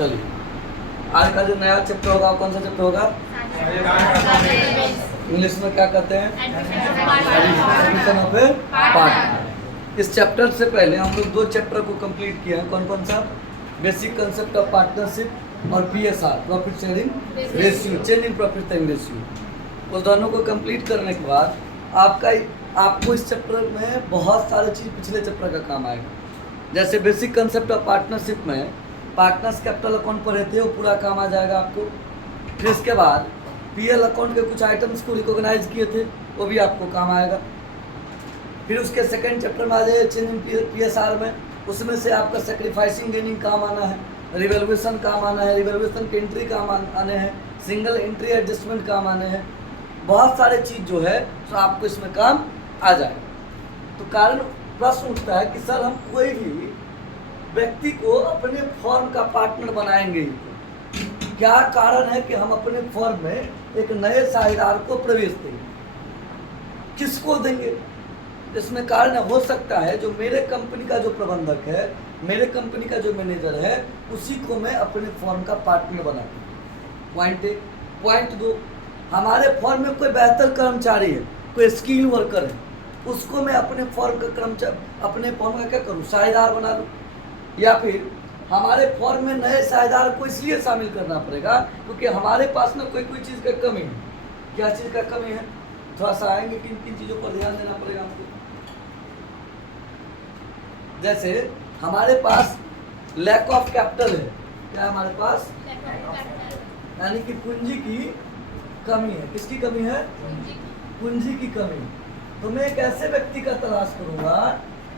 चलिए, आज का जो नया चैप्टर होगा कौन सा चैप्टर होगा? इंग्लिश में क्या कहते हैं? Addition of a partner. इस चैप्टर से पहले हम लोग दो चैप्टर को कंप्लीट किए हैं। कौन कौन सा? बेसिक कंसेप्ट ऑफ पार्टनरशिप और PSR, profit sharing ratio, change in profit sharing ratio. उस दोनों को कंप्लीट करने के बाद आपको इस चैप्टर में बहुत सारे चीज़ पिछले चैप्टर का काम आएगा। जैसे बेसिक कंसेप्ट ऑफ पार्टनरशिप में पार्टनर्स कैपिटल अकाउंट पर रहते हैं, वो पूरा काम आ जाएगा आपको। फिर इसके बाद PL अकाउंट के कुछ आइटम्स को रिकॉग्नाइज किए थे, वो भी आपको काम आएगा। फिर उसके सेकंड चैप्टर में आ जाए चेंज इन PSR में, उसमें से आपका सेक्रीफाइसिंग गेनिंग काम आना है, रिवैल्यूएशन काम आना है, रिवैल्यूएशन की एंट्री काम आने हैं, सिंगल एंट्री एडजस्टमेंट काम आने हैं। बहुत सारे चीज़ जो है तो आपको इसमें काम आ जाएगा। तो कारण प्रश्न उठता है कि सर हम कोई भी व्यक्ति को अपने फर्म का पार्टनर बनाएंगे, क्या कारण है कि हम अपने फर्म में एक नए साझेदार को प्रवेश देंगे? किसको देंगे? इसमें कारण हो सकता है जो मेरे कंपनी का जो प्रबंधक है, मेरे कंपनी का जो मैनेजर है, उसी को मैं अपने फर्म का पार्टनर बना दूँ। पॉइंट 1। पॉइंट 2, हमारे फर्म में कोई बेहतर कर्मचारी है, कोई स्किल वर्कर है, उसको मैं अपने फर्म का अपने फर्म का क्या करूँ? साझेदार बना लूँ। या फिर हमारे फर्म में नए साझेदार को इसलिए शामिल करना पड़ेगा क्योंकि हमारे पास में कोई चीज़ का कमी है। क्या चीज़ का कमी है? थोड़ा सा आएंगे, किन किन चीज़ों पर ध्यान देना पड़ेगा हमको। जैसे हमारे पास लैक ऑफ कैपिटल है। क्या हमारे पास? यानी कि पूंजी की कमी है। किसकी कमी है? पूंजी की कमी। तो मैं एक ऐसे व्यक्ति का तलाश करूंगा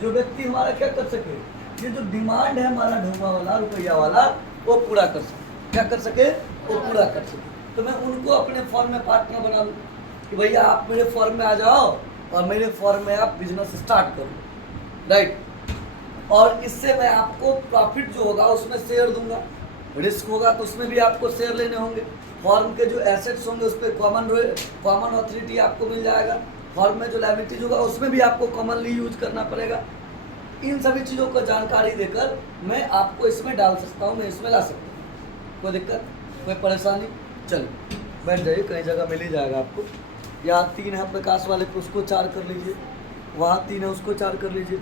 जो व्यक्ति हमारा क्या कर सके, ये जो डिमांड है हमारा ढुआ वाला, रुपया वाला, वो पूरा कर सके। क्या कर सके? वो पूरा कर सके। तो मैं उनको अपने फर्म में पार्टनर बना लूँ कि भैया आप मेरे फर्म में आ जाओ और मेरे फर्म में आप बिजनेस स्टार्ट करो, राइट। और इससे मैं आपको प्रॉफिट जो होगा उसमें शेयर दूंगा, रिस्क होगा तो उसमें भी आपको शेयर लेने होंगे। फर्म के जो एसेट्स होंगे उस पर कॉमन ऑथोरिटी आपको मिल जाएगा। फर्म में जो लायबिलिटीज होगा उसमें भी आपको कॉमनली यूज करना पड़ेगा। इन सभी चीज़ों को जानकारी देकर मैं आपको इसमें डाल सकता हूँ, मैं इसमें ला सकता हूँ। कोई दिक्कत, कोई परेशानी? चलिए बैठ जाइए, कहीं जगह मिल ही जाएगा आपको। यहाँ 3 है प्रकाश वाले पे, उसको 4 कर लीजिए। वहाँ 3 है, उसको 4 कर लीजिए।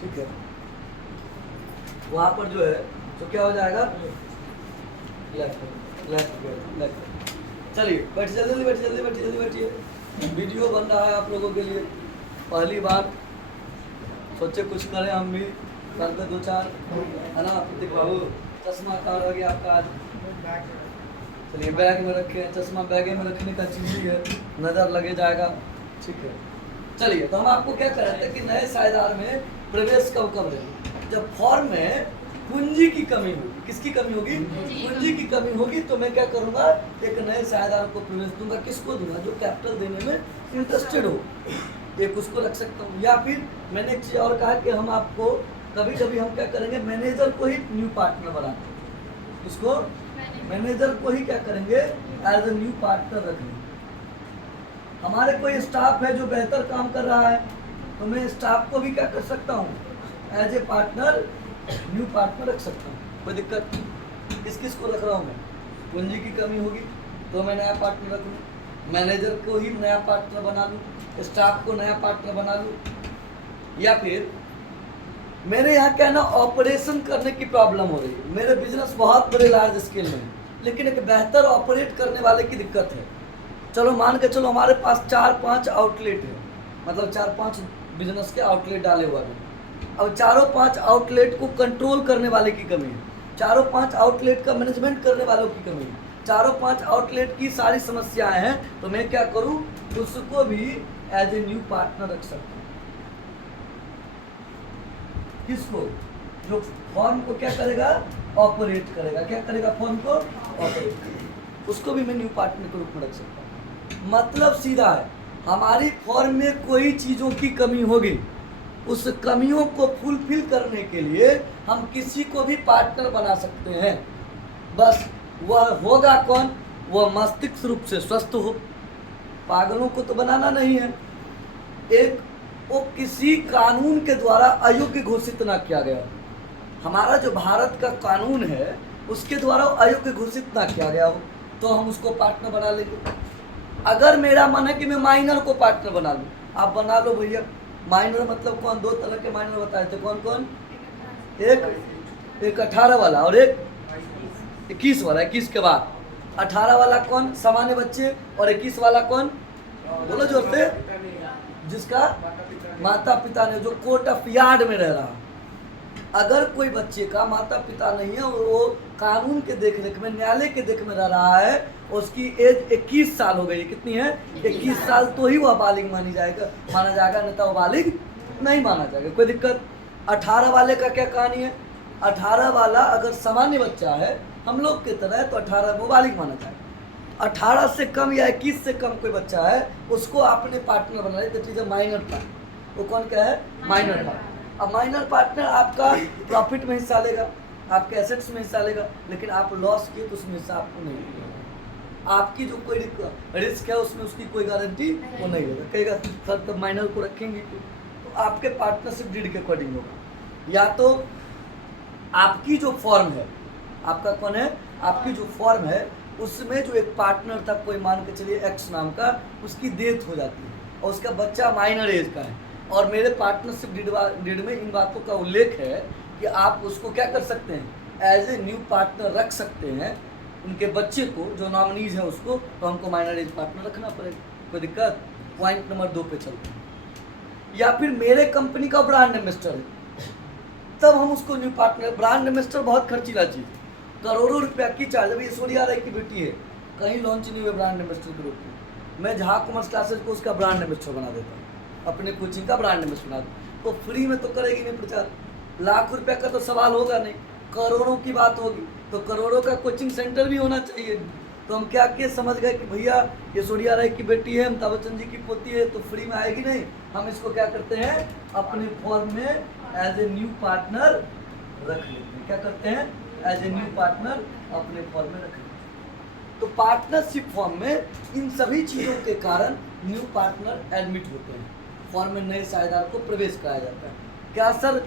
ठीक है, वहाँ पर जो है तो क्या हो जाएगा? लेफ्ट। चलिए बैठिए, जल्दी बैठिए। वीडियो बन रहा है आप लोगों के लिए, पहली बार सोचे कुछ करें हम भी, करते 2-4, है ना प्रतीक बाबू? चश्मा कहाँ हो गया आपका आज? चलिए बैग में रखें, चश्मा बैग में रखने का चीज़ ही है, नज़र लगे जाएगा। ठीक है, चलिए तो हम आपको क्या कर रहे थे कि नए साझेदार में प्रवेश कब देंगे? जब फर्म में पूंजी की कमी होगी। किसकी कमी होगी? पूंजी की कमी होगी। तो मैं क्या करूँगा, एक नए साझेदार को प्रवेश दूंगा। किसको दूंगा? जो कैपिटल देने में इंटरेस्टेड हो, एक उसको रख सकता हूँ। या फिर मैंने एक चीज़ और कहा कि हम आपको कभी कभी हम क्या करेंगे, मैनेजर को ही न्यू पार्टनर बनाते हैं। उसको मैनेजर को ही क्या करेंगे, एज ए न्यू पार्टनर रखेंगे। हमारे कोई स्टाफ है जो बेहतर काम कर रहा है, तो मैं स्टाफ को भी क्या कर सकता हूँ, as a partner, new partner रख सकता हूँ। कोई दिक्कत? किस को रख रहा हूँ मैं? पूंजी की कमी होगी तो मैं नया पार्टनर रख लूँ, मैनेजर को ही नया पार्टनर बना लूँ, स्टाफ को नया पार्टनर बना लूँ। या फिर मेरे यहाँ क्या ना, ऑपरेशन करने की प्रॉब्लम हो रही है, मेरे बिजनेस बहुत बड़े लार्ज स्केल में है, लेकिन एक बेहतर ऑपरेट करने वाले की दिक्कत है। चलो मान के चलो हमारे पास 4-5 आउटलेट है, मतलब 4-5 बिजनेस के आउटलेट डाले हुए हैं। अब 4-5 आउटलेट को कंट्रोल करने वाले की कमी है, 4-5 आउटलेट का मैनेजमेंट करने वालों की कमी है, 4-5 आउटलेट की सारी समस्याएं हैं। तो मैं क्या करूं, उसको भी एज ए न्यू पार्टनर रख सकता हूं। किसको? जो फर्म को क्या करेगा, ऑपरेट करेगा। क्या करेगा? फर्म को ऑपरेट करेगा, उसको भी मैं न्यू पार्टनर के रूप में रख सकता हूँ। मतलब सीधा है, हमारी फर्म में कोई चीज़ों की कमी होगी, उस कमियों को फुलफिल करने के लिए हम किसी को भी पार्टनर बना सकते हैं। बस वह होगा कौन? वह मस्तिष्क रूप से स्वस्थ हो। पागलों को तो बनाना नहीं है। एक वो किसी कानून के द्वारा अयोग्य घोषित ना किया गया, हमारा जो भारत का कानून है उसके द्वारा अयोग्य घोषित ना किया गया हो तो हम उसको पार्टनर बना लेंगे। अगर मेरा मन है कि मैं माइनर को पार्टनर बना लूँ, आप बना लो भैया। माइनर मतलब कौन? दो तरह के माइनर बताए थे, कौन कौन? एक 18 वाला और एक 21 वाला। 21 के बाद 18 वाला कौन? सामान्य बच्चे। और 21 वाला कौन? बोलो जोर से। जिसका माता पिता ने, जो कोर्ट ऑफ यार्ड में रह रहा। अगर कोई बच्चे का माता पिता नहीं है और वो कानून के देखरेख में, न्यायालय के देख में रह रहा है, उसकी एज 21 साल हो गई। कितनी है? 21 साल, तो ही वह बालिग माना जाएगा, नहीं तो बालिग नहीं माना जाएगा। कोई दिक्कत? 18 वाले का क्या कहानी है? 18 वाला अगर सामान्य बच्चा है हम लोग की तरह तो 18 वो बालिग माना जाएगा। 18 से कम या 21 से कम कोई बच्चा है उसको आपने पार्टनर बना लिया, that is a minor partner. वो कौन क्या है? Minor partner. अब माइनर पार्टनर आपका प्रॉफिट में हिस्सा लेगा, आपके एसेट्स में हिस्सा लेगा, लेकिन आप लॉस किए तो उसमें हिस्सा आपको नहीं लेगा। आपकी जो कोई रिस्क है उसमें उसकी कोई गारंटी वो नहीं लेगा। कहेगा सर तब माइनर को रखेंगे क्यों? तो आपके पार्टनरशिप डीड के अकॉर्डिंग होगा। या तो आपकी जो फॉर्म है, आपका कौन है? आपकी जो फॉर्म है उसमें जो एक पार्टनर था, कोई मान के चलिए एक्स नाम का, उसकी डेथ हो जाती है और उसका बच्चा माइनर एज का है और मेरे पार्टनरशिप डीड में इन बातों का उल्लेख है कि आप उसको क्या कर सकते हैं? एज ए न्यू पार्टनर रख सकते हैं उनके बच्चे को, जो नॉमिनीज है उसको, तो हमको माइनर एज पार्टनर रखना पड़ेगा। कोई दिक्कत? पॉइंट नंबर 2 पे चलते हैं। या फिर मेरे कंपनी का ब्रांड एम्बेसडर है, तब हम उसको न्यू पार्टनर। ब्रांड एम्बेसडर बहुत खर्चीला चीज़, करोड़ों रुपया की चार्ज। अभी ऐश्वर्या राय की बेटी है, कहीं लॉन्च नहीं हुए ब्रांड एम्बेसडर के रूप में। मैं जहाँ कॉमर्स क्लासेज को उसका ब्रांड एम्बेसडर बना देता हूँ, अपने कोचिंग का ब्रांड एम्बेसडर बना दूँ। तो फ्री में तो करेगी नहीं प्रचार, लाख रुपया का तो सवाल होगा नहीं, करोड़ों की बात होगी। तो करोड़ों का कोचिंग सेंटर भी होना चाहिए। तो हम क्या किए, समझ गए कि भैया ऐश्वर्या राय की बेटी है, अमिताभ बच्चन जी की पोती है, तो फ्री में आएगी नहीं। हम इसको क्या करते हैं? अपने फॉर्म में एज ए न्यू पार्टनर रख लेते हैं। क्या करते हैं? एज ए न्यू पार्टनर अपने फॉर्म में रख लेते हैं। तो पार्टनरशिप फॉर्म में इन सभी चीज़ों के कारण न्यू पार्टनर एडमिट होते हैं, फॉर्म में नए साझेदार को प्रवेश कराया जाता है। क्या सर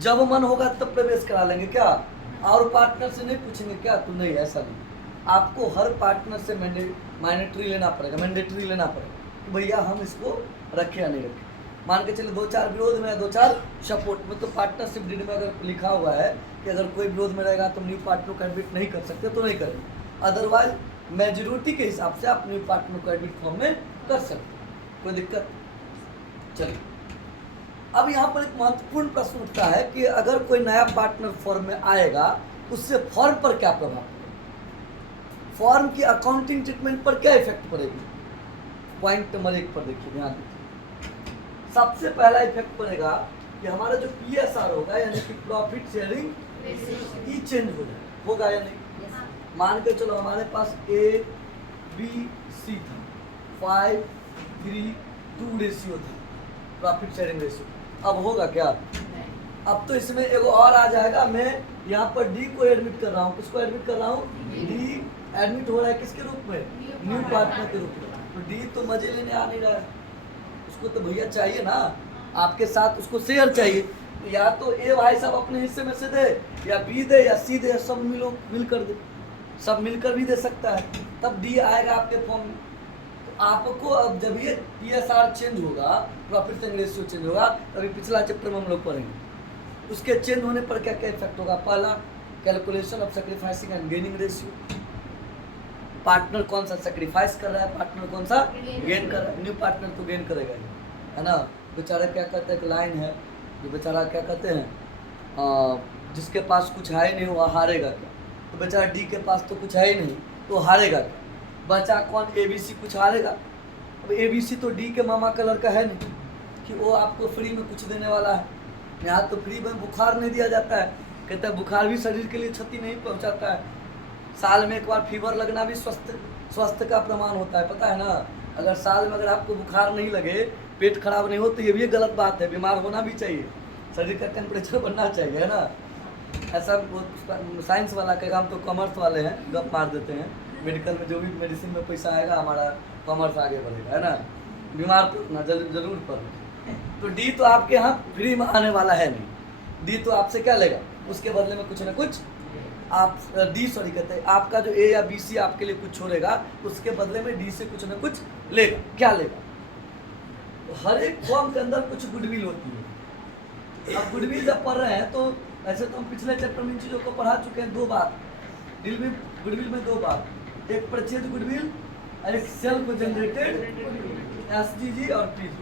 जब मन होगा तब प्रवेश करा लेंगे क्या? और पार्टनर से नहीं पूछेंगे क्या? तो नहीं, ऐसा नहीं। आपको हर पार्टनर से मैंडेटरी लेना पड़ेगा कि भैया हम इसको रखें या नहीं रखें। मान के चले 2-4 विरोध में, 2-4 सपोर्ट में, तो पार्टनरशिप डीड में अगर लिखा हुआ है कि अगर कोई विरोध में रहेगा तो न्यू पार्टनर को एडमिट नहीं कर सकते, तो नहीं करेंगे। अदरवाइज मेजोरिटी के हिसाब से आप न्यू पार्टनर को एडमिट फॉर्म में कर सकते हैं। कोई दिक्कत? चलिए, अब यहाँ पर एक महत्वपूर्ण प्रश्न उठता है कि अगर कोई नया पार्टनर फॉर्म में आएगा उससे फॉर्म पर क्या प्रभाव पड़ेगा? फॉर्म की अकाउंटिंग ट्रीटमेंट पर क्या इफेक्ट पड़ेगी? पॉइंट नंबर 1 पर देखिए, ध्यान दीजिए। सबसे पहला इफेक्ट पड़ेगा कि हमारा जो PSR होगा, यानी कि प्रॉफिट शेयरिंग, ये चेंज हो जाए, होगा या नहीं? मान के चलो हमारे पास ABC था, 5:3:2 रेशियो था, प्रॉफिट शेयरिंग रेशियो। अब होगा क्या? अब तो इसमें एगो और आ जाएगा। मैं यहाँ पर D को एडमिट कर रहा हूँ। किसको एडमिट कर रहा हूँ? D एडमिट हो रहा है किसके रूप में? न्यू पार्टनर के रूप में। तो D तो मजे लेने आ नहीं रहा है, उसको तो भैया चाहिए ना, आपके साथ उसको शेयर चाहिए। तो या तो A भाई साहब अपने हिस्से में से दे, या B दे, या C दे, सब मिलकर दे, सब मिलकर भी दे सकता है, तब D आएगा आपके फॉर्म में। तो आपको अब जब ये PSR चेंज होगा, प्रॉफिट शेयरिंग रेशियो चेंज होगा, अभी पिछला चैप्टर में हम लोग पढ़ेंगे, उसके चेंज होने पर क्या क्या इफेक्ट होगा। पहला, calculation of sacrificing and gaining ratio. Partner कौन सा सेक्रीफाइस कर रहा है, पार्टनर कौन सा गेन कर रहा है? न्यू पार्टनर तो गेन करेगा ही, है ना। बेचारा क्या कहते हैं, एक लाइन है जो बेचारा क्या कहते हैं, जिसके पास कुछ है ही नहीं वो हारेगा क्या? तो बेचारा D के पास तो कुछ है ही नहीं, तो हारेगा क्या? बचा कौन? ABC कुछ हारेगा। अब ABC तो D के मामा का लड़का है नहीं कि वो आपको फ्री में कुछ देने वाला है। यहाँ तो फ्री में बुखार नहीं दिया जाता है, कहता है बुखार भी शरीर के लिए क्षति नहीं पहुँचाता है। साल में एक बार फीवर लगना भी स्वास्थ्य का प्रमाण होता है, पता है ना। अगर साल में अगर आपको बुखार नहीं लगे, पेट खराब नहीं हो, तो ये भी गलत बात है। बीमार होना भी चाहिए, शरीर का टेम्परेचर बढ़ना चाहिए, है ना। ऐसा साइंस वाला का काम, तो कॉमर्स वाले हैं गप मार देते हैं। मेडिकल में जो भी मेडिसिन में पैसा आएगा हमारा कॉमर्स आगे बढ़ेगा, है ना। बीमार पड़ना जरूर पड़ना। तो D तो आपके यहाँ फ्री में आने वाला है नहीं, D तो आपसे क्या लेगा? उसके बदले में कुछ ना कुछ आप डी सॉरी कहते हैं, आपका जो ए या बी सी आपके लिए कुछ छोड़ेगा, उसके बदले में डी से कुछ ना कुछ लेगा। क्या लेगा? तो हर एक फॉर्म के अंदर कुछ गुडविल होती है। अब गुडविल जब पढ़ रहे हैं तो ऐसे तो हम पिछले चैप्टर में इन चीज़ों को पढ़ा चुके हैं। दो बात डील में गुडविल में, दो बात, एक परचेज गुडविल और एक सेल्फ जनरेटेड SGG और TG।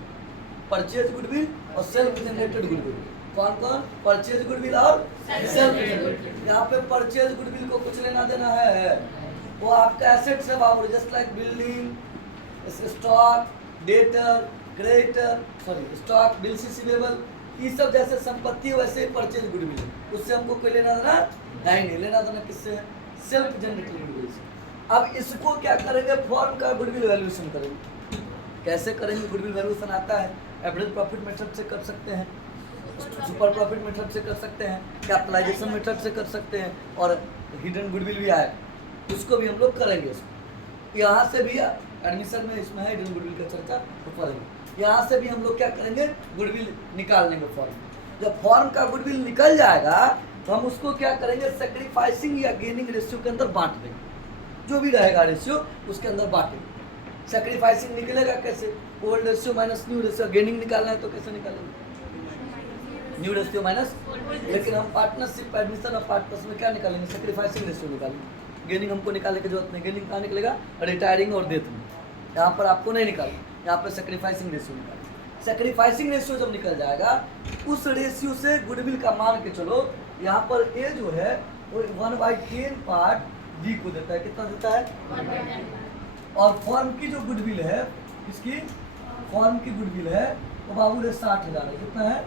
परचेज गुडविल और सेल्फ जनरेटेड गुडविल। कौन कौन? परचेज गुडविल और सेल्फ जनरेटेड। यहाँ पे परचेज गुडविल को कुछ लेना देना है, वो आपका एसेट से बाबू, just like building, stock, debtor, creditor, sorry stock, bills receivable, ये सब जैसे संपत्ति वैसे ही परचेज गुडविल है। उससे हमको कोई लेना देना है नहीं। लेना देना किससे? सेल्फ जनरेटेड गुडविल से। अब इसको क्या करेंगे? फॉर्म का गुडविल वैल्यूएशन करेंगे। कैसे करेंगे? गुडविल वैल्यूएशन आता है, एवरेज प्रॉफिट मेथड से कर सकते हैं, सुपर प्रॉफिट मेथड से कर सकते हैं, कैपिटलाइजेशन मेथड से कर सकते हैं, और हिडन गुडविल भी आया, उसको भी हम लोग करेंगे। यहाँ से भी एडमिशन में इसमें है हिडन गुडविल का चर्चा, तो करेंगे। यहाँ से भी हम लोग क्या करेंगे? गुडविल निकाल लेंगे फॉर्म। जब फॉर्म का गुडविल निकल जाएगा तो हम उसको क्या करेंगे? सैक्रिफाइसिंग या गेनिंग रेशियो के अंदर बांट देंगे। जो भी रहेगा रेशियो उसके अंदर बांटेंगे। सैक्रिफाइसिंग निकलेगा कैसे? Old ratio minus new ratio. Gaining निकालना है तो कैसे निकालेंगे? न्यू रेशियो माइनस, लेकिन हम पार्टनरशिप, एडमिशन और पार्टनर्स में क्या निकालेंगे? सैक्रिफाइसिंग रेशियो निकालेंगे। गेनिंग हमको निकालने की जरूरत नहीं। गेनिंग कहाँ निकलेगा? रिटायरिंग और डेथ में। यहाँ पर आपको नहीं निकालना, यहाँ पर सैक्रिफाइसिंग रेशियो निकालेंगे। सैक्रिफाइसिंग रेशियो जब निकल जाएगा, उस रेशियो से गुडविल का मान के चलो, यहाँ पर ए जो है वो 1/10 पार्ट डी को देता है। कितना देता है? और फॉर्म की जो गुडविल है, इसकी फॉर्म की गुडविल है तो बाबू रे 60,000 है। कितना है?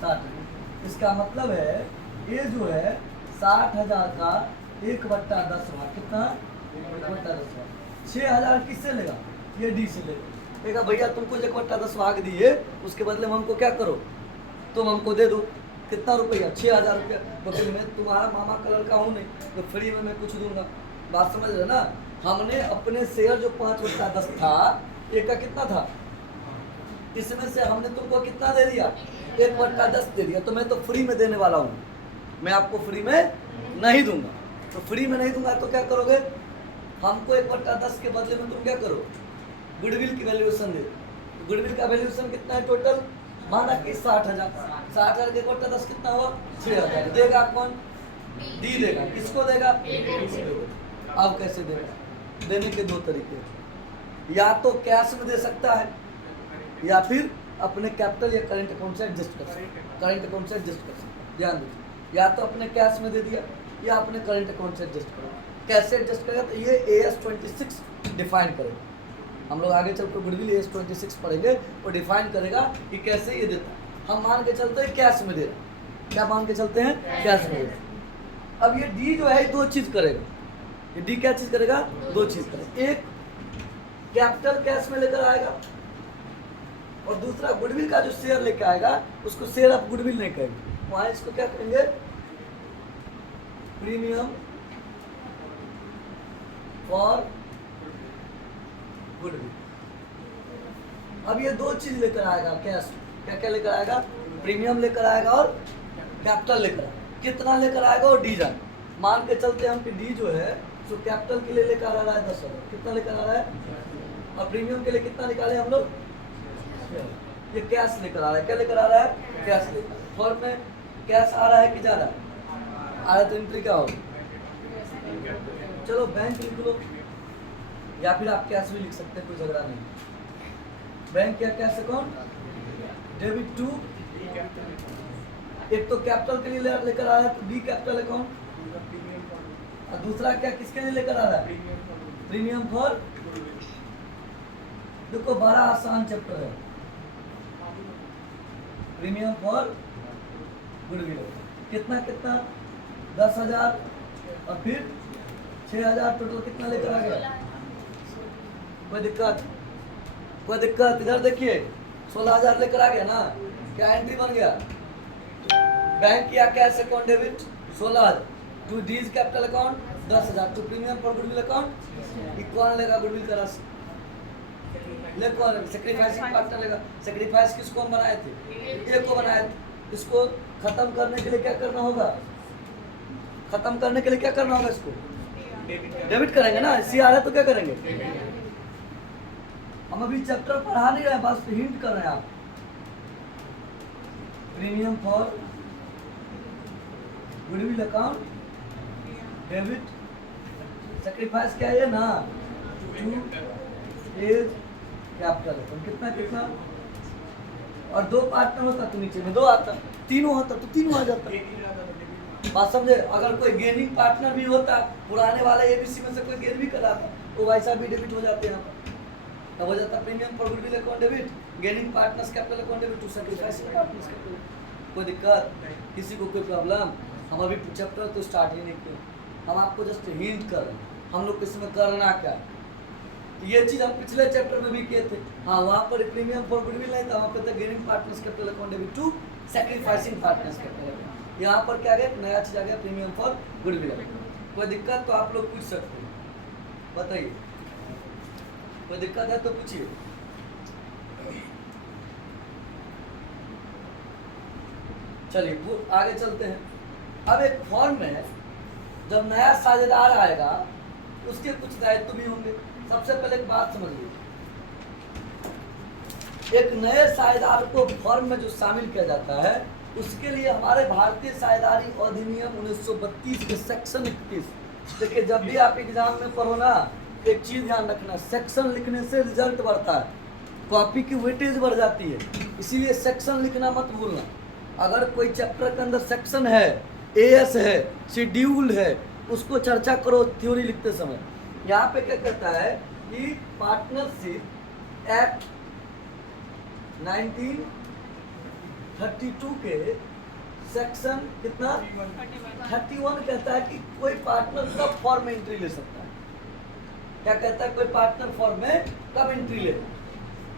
60। इसका मतलब है ये जो है 60,000 का 1/10 भाग कितना? 1/10। 6,000 किससे लेगा? ये डी से लेगा। कहेगा भैया तुमको 1/10 भाग दिए, उसके बदले में हमको क्या करो? तुम हमको दे दो। कितना रुपया? 6,000 रुपया। तो फिर मैं तुम्हारा मामा कलर का हूँ नहीं, तो फ्री में मैं कुछ दूंगा। बात समझ रहे ना? हमने अपने शेयर जो 5/10 था, एक का कितना था, इसमें से हमने तुमको कितना दे दिया? 1/10 दे दिया। तो मैं तो फ्री में देने वाला हूँ, मैं आपको फ्री में नहीं दूंगा। तो फ्री में नहीं दूंगा तो क्या करोगे? हमको 1/10 के बदले में तुम क्या करो? गुडविल की वैल्यूएशन दे। गुडविल का वैल्यूएशन कितना है टोटल? माना कि 60,000। 60,000 के 1/10 कितना हुआ? 6,000। देगा कौन? डी देगा। किसको देगा? अब कैसे देगा? देने के दो तरीके, या तो कैश में दे सकता है, या फिर अपने कैपिटल या करंट अकाउंट से एडजस्ट कर सकते हैं। करंट अकाउंट से एडजस्ट कर सकते हैं, ध्यान दीजिए। या तो अपने कैश में दे दिया, या अपने करंट अकाउंट से एडजस्ट करो। कैसे एडजस्ट करेगा? तो ये AS26 डिफाइन करेगा। हम लोग आगे चलकर गुडविल AS26 पढ़ेंगे, वो डिफाइन करेगा कि कैसे ये देता है। हम मान के चलते हैं कैश में दे रहा है। क्या मान के चलते हैं? कैश में दे रहा है। अब ये डी जो है दो चीज़ करेगा। ये डी क्या चीज़ करेगा? दो चीज़ करेगा। एक कैपिटल कैश में लेकर आएगा, और दूसरा गुडविल का जो शेयर लेकर आएगा उसको शेयर ऑफ गुडविल नहीं कहेंगे, वहाँ इसको क्या कहेंगे? Premium for goodwill. अब ये दो चीज लेकर आएगा कैश। क्या क्या लेकर आएगा? प्रीमियम लेकर आएगा और कैपिटल लेकर आएगा। कितना लेकर आएगा? और डी जान। मान के चलते हम कि डी जो है तो कैपिटल के लिए लेकर आ रहा है 10,000। कितना लेकर आ रहा है? और प्रीमियम के लिए कितना निकाले हम लोग? ये कैश लेकर आ रहा है। क्या लेकर आ रहा है? कैश लेकर। फॉर्म में कैश आ रहा है कि जा रहा है? आ रहा है तो एंट्री क्या होगी? चलो बैंक लिख लो, या फिर आप कैश भी लिख सकते हैं, कोई झगड़ा नहीं। बैंक या कैश अकाउंट, डेबिट टू, एक तो कैपिटल के लिए लेकर आ रहा है तो बी कैपिटल अकाउंट, और दूसरा क्या किसके लिए लेकर आ रहा है? Premium for. देखो बड़ा आसान चैप्टर है, प्रीमियम फॉर गुडविल। कितना कितना? 10,000 और फिर 6,000, टोटल कितना लेकर आ गया? कोई दिक्कत? कोई दिक्कत? इधर देखिए 16,000 लेकर आ गया ना? क्या एंट्री बन गया? बैंक या cash account debit 16,000, to D's capital account 10,000, to premium for goodwill account. कौन लेगा गुडविल का राशि? ले कौन? सैक्रिफाइसिंग पार्टनर लेगा। सैक्रिफाइस किसको हम बनाए थे? ए को बनाए थे। इसको खत्म करने के लिए क्या करना होगा? खत्म करने के लिए क्या करना होगा? इसको डेबिट करेंगे ना, सी आ रहा है तो क्या करेंगे? हम अभी चैप्टर पढ़ा नहीं रहे, बस हिंट कर रहे हैं आप। Premium for goodwill account debit sacrifice क्या है ना, टू एज कैपिटल। तो कितना कितना, और दो पार्टनर होता तो नीचे में दो आता, तीनों होता तो तीनों आ जाता। बात समझे? अगर कोई गेनिंग पार्टनर भी होता, पुराने वाला एबीसी में से कोई गेन भी कराता, तो वैसा भी डेबिट हो जाते हैं यहाँ पर। तब हो जाता premium for goodwill account debit, gaining partners capital account debit to sacrifice partners capital. कोई दिक्कत? किसी को कोई प्रॉब्लम? हम अभी चैप्टर तो स्टार्ट ही नहीं किए, हम आपको जस्ट हिंट कर रहे हैं हम लोग इसमें करना क्या। तो ये चीज़ हम पिछले चैप्टर में भी किए थे। हाँ, वहाँ पर प्रीमियम फॉर गुडविल नहीं था, वहाँ पर था gaining partners capital account debit to sacrificing partners capital account. यहाँ पर क्या गया, नया चीज़ आ गया, प्रीमियम फॉर गुडविल अकाउंट। कोई दिक्कत तो आप लोग पूछ सकते हैं, बताइए। कोई दिक्कत है तो पूछिए। चलिए वो आगे चलते हैं। अब एक फॉर्म में जब नया साझेदार आएगा उसके कुछ दायित्व भी होंगे। सबसे पहले एक बात समझिए, एक नए साझेदार को फॉर्म में जो शामिल किया जाता है उसके लिए हमारे भारतीय साझेदारी अधिनियम 1932 के सेक्शन 31, देखिए जब भी आप एग्जाम में पढ़ो ना, एक चीज ध्यान रखना, सेक्शन लिखने से रिजल्ट बढ़ता है, कॉपी की वेटेज बढ़ जाती है, इसीलिए सेक्शन लिखना मत भूलना। अगर कोई चैप्टर के अंदर सेक्शन है, एएस है, शेड्यूल है, उसको चर्चा करो थ्योरी लिखते समय। यहाँ पे क्या कहता है कि पार्टनरशिप एक्ट 1932 के सेक्शन कितना 31 कहता है कि कोई पार्टनर कब फॉर्म में एंट्री ले सकता है। क्या कहता है? कोई पार्टनर फॉर्म में कब एंट्री ले?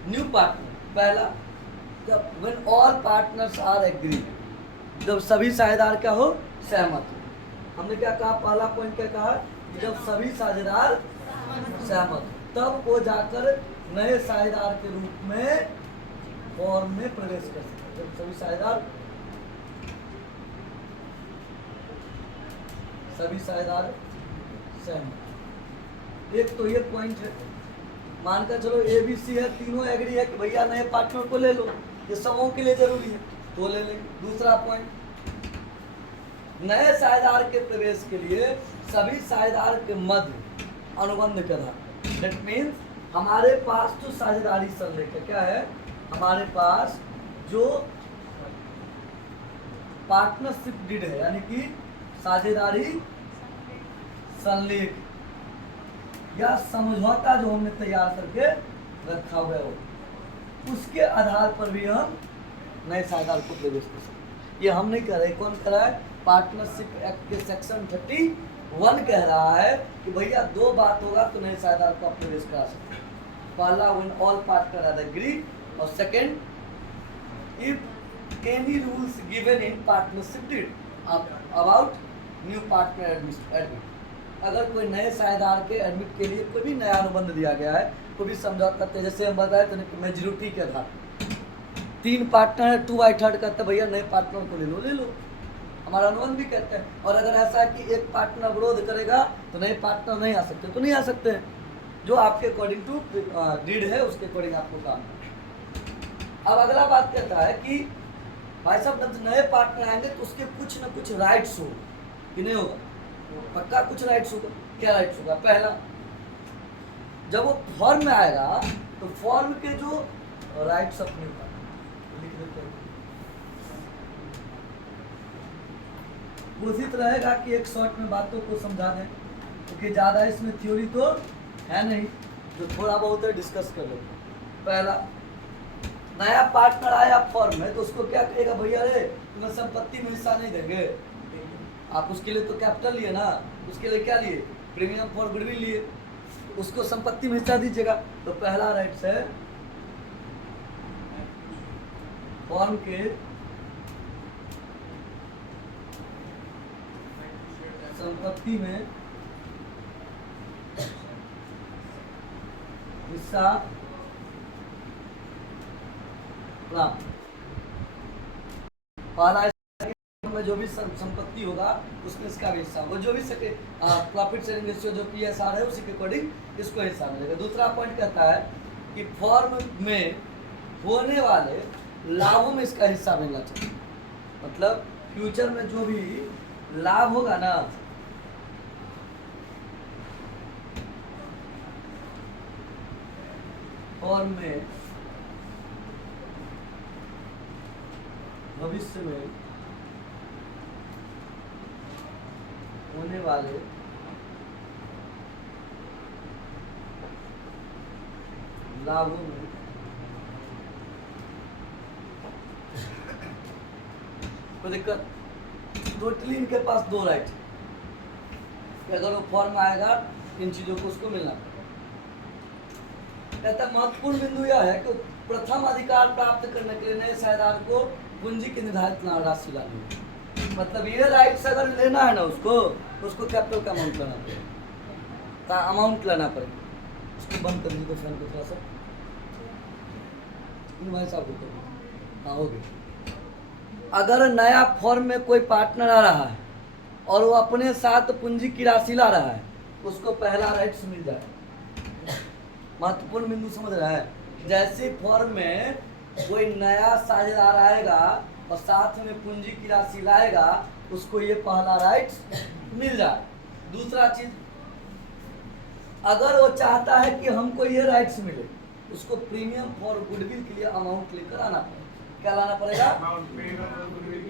न्यू पार्टनर पहला, जब when all partners are agree, जब सभी साझेदार क्या हो, सहमत हो। हमने क्या कहा, पहला पॉइंट क्या कहा कि जब सभी साझेदार सहमत हो तब वो जाकर नए साझेदार के रूप में फॉर्म में प्रवेश कर सकते। जब सभी साझेदार सहमत। एक तो ये पॉइंट है, मानकर चलो एबीसी है, तीनों एग्री है कि भैया नए पार्टनर को ले लो, ये सबों के लिए जरूरी है तो ले लेंगे। दूसरा पॉइंट, नए साझेदार के प्रवेश के लिए सभी साझेदार के मध्य अनुबंध के आधार, दैट मीन्स हमारे पास जो साझेदारी संलेख है, क्या है हमारे पास जो पार्टनरशिप डीड है, यानी कि साझेदारी संलेख या समझौता जो हमने तैयार करके रखा हुआ है, उसके आधार पर भी हम नए साझेदार को प्रवेश कर सकते। ये हम नहीं कह रहे, कौन कह रहा है? पार्टनरशिप एक्ट के सेक्शन 31 कह रहा है कि भैया दो बात होगा तो नए साझेदार को प्रवेश करा सकते हैं। पहला, when all partner are agree, और second, if any rules given in partnership deed about new partner admit, अगर कोई नए साझेदार के एडमिट के लिए कोई भी नया अनुबंध दिया गया है, कोई भी समझौता, जैसे हम बताए थे मेजोरिटी के आधार, 3 पार्टनर है, 2/3 कहते हैं भैया नए पार्टनर को ले लो, हमारा अनुबंध भी कहते हैं। और अगर ऐसा है कि एक पार्टनर विरोध करेगा तो नए पार्टनर नहीं आ सकते, तो नहीं आ सकते हैं, जो आपके अकॉर्डिंग टू डीड है उसके अकॉर्डिंग आपको काम है। अब अगला बात कहता है कि भाई साहब जब नए पार्टनर आएंगे तो उसके कुछ ना कुछ राइट्स हो कि नहीं होगा, पक्का कुछ राइट्स होगा। क्या राइट्स होगा? पहला, जब वो फॉर्म में आएगा तो फॉर्म के जो राइट्स अपने लिख देते हैं, कोशिश रहेगा कि एक शॉर्ट में बातों को समझा दें, क्योंकि ज़्यादा इसमें थ्योरी तो है नहीं, जो थोड़ा बहुत है डिस्कस कर लेते हैं। पहला, नया पार्टनर आया फॉर्म में तो उसको क्या कहेगा, भैया रे तुम्हें संपत्ति में हिस्सा नहीं देंगे। आप उसके लिए तो कैपिटल लिए ना, उसके लिए क्या लिए? प्रीमियम फॉर गुडविल लिए, उसको संपत्ति में हिस्सा दीजिएगा। तो पहला राइट्स है फॉर्म के संपत्ति में हिस्सा प्राप्त। पहला में जो भी संपत्ति होगा उसमें इसका भी हिस्सा होगा, जो भी सके प्रॉफिट शेयरिंग रेशियो जो PSR है उसी के अकॉर्डिंग इसको हिस्सा मिलेगा। दूसरा पॉइंट कहता है कि फॉर्म में होने वाले लाभों में इसका हिस्सा मिलना चाहिए। मतलब फ्यूचर में जो भी लाभ होगा ना, फॉर्म में भविष्य में होने वाले लाभों में कोई दिक्कत, टोटली इनके पास दो राइट, अगर वो फॉर्म आएगा इन चीजों को उसको मिलना। कहता है महत्वपूर्ण बिंदु यह है कि प्रथम अधिकार प्राप्त करने के लिए नए साझेदार को पूंजी की निर्धारित राशि लानी है। मतलब ये राइट्स अगर लेना है ना उसको कैपिटल का अमाउंट लेना पड़ेगा, अमाउंट लेना पड़ेगा। उसको बंद कर दीजिए फैन को थोड़ा सा, भाई साहब को हाँ हो गया। अगर नया फॉर्म में कोई पार्टनर आ रहा है और वो अपने साथ पूंजी की राशि ला रहा है, उसको पहला राइट्स मिल जाए। महत्वपूर्ण बिंदु समझ रहा है? जैसे फॉर्म में कोई नया साझेदार आएगा और साथ में पूंजी की राशि लाएगा, उसको ये पहला राइट्स मिल जाए। दूसरा चीज, अगर वो चाहता है कि हमको ये राइट्स मिले, उसको प्रीमियम फॉर गुडविल के लिए अमाउंट लेकर आना पड़ेगा। क्या लाना पड़ेगा?